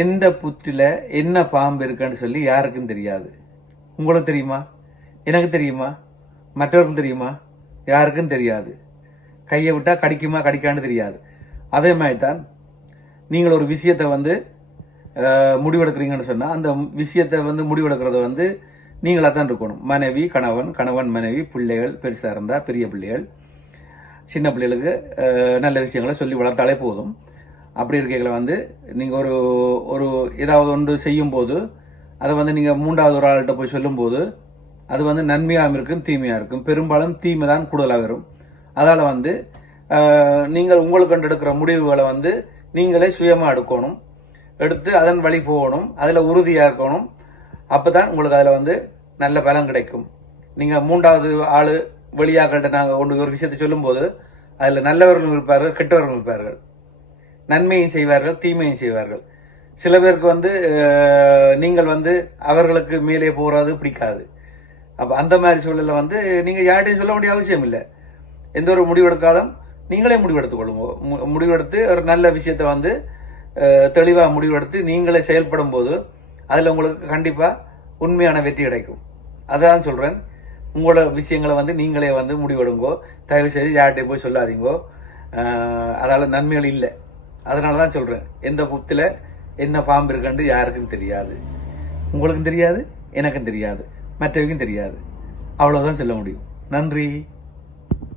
எந்த புற்றில் என்ன பாம்பு இருக்குன்னு சொல்லி யாருக்கும் தெரியாது. உங்களுக்கு தெரியுமா? எனக்கு தெரியுமா? மற்றவர்களுக்கு தெரியுமா? யாருக்கும் தெரியாது. கையை விட்டால் கடிக்குமா கடிக்கான்னு தெரியாது. அதே மாதிரி தான் நீங்கள் ஒரு விஷயத்தை வந்து முடிவெடுக்கிறீங்கன்னு சொன்னால் அந்த விஷயத்தை வந்து முடிவெடுக்கிறது வந்து நீங்களாக தான் இருக்கணும். மனைவி கணவன் கணவன் மனைவி பிள்ளைகள் பெருசாக இருந்தால் பெரிய பிள்ளைகள் சின்ன பிள்ளைகளுக்கு நல்ல விஷயங்களை சொல்லி வளர்த்தாலே போதும். அப்படி இருக்கைகளை வந்து நீங்கள் ஒரு ஒரு ஏதாவது ஒன்று செய்யும்போது அதை வந்து நீங்கள் மூன்றாவது ஒரு ஆள்கிட்ட போய் சொல்லும்போது அது வந்து நன்மையாகவும் இருக்கும் தீமையாக இருக்கும். பெரும்பாலும் தீமை தான் கூடுதலாக வரும். அதால் வந்து நீங்கள் உங்களுக்கு எடுக்கிற முடிவுகளை வந்து நீங்களே சுயமாக எடுக்கணும். எடுத்து அதன் வழி போகணும் அதில் உறுதியாக இருக்கணும் அப்போ தான் உங்களுக்கு அதில் வந்து நல்ல பலன் கிடைக்கும். நீங்கள் மூன்றாவது ஆள் வெளியாக்கள்கிட்ட நாங்கள் ஒன்று ஒரு விஷயத்தை சொல்லும்போது அதில் நல்லவர்களும் இருப்பார்கள் கெட்டவர்களும் இருப்பார்கள். நன்மையும் செய்வார்கள் தீமையும் செய்வார்கள். சில பேருக்கு வந்து நீங்கள் வந்து அவர்களுக்கு மேலே போகிறது பிடிக்காது. அப்போ அந்த மாதிரி சூழலில் வந்து நீங்கள் யார்கிட்டையும் சொல்ல வேண்டிய அவசியம் இல்லை. எந்த ஒரு முடிவெடுக்காலும் நீங்களே முடிவெடுத்துக் கொள்ளுங்க. மு- முடிவெடுத்து ஒரு நல்ல விஷயத்தை வந்து தெளிவாக முடிவெடுத்து நீங்களே செயல்படும் போது அதில் உங்களுக்கு கண்டிப்பாக உண்மையான வெற்றி கிடைக்கும். அதான் சொல்கிறேன் உங்களோட விஷயங்களை வந்து நீங்களே வந்து முடிவெடுங்கோ. தயவு செய்து யார்கிட்டையும் போய் சொல்லாதீங்கோ. அதால் நன்மைகள் இல்லை. அதனால தான் சொல்கிறேன் எந்த புத்தில் என்ன பாம்பு இருக்குன்னு யாருக்கும் தெரியாது. உங்களுக்கும் தெரியாது எனக்கும் தெரியாது மற்றவைக்கும் தெரியாது. அவ்வளோதான் சொல்ல முடியும். நன்றி.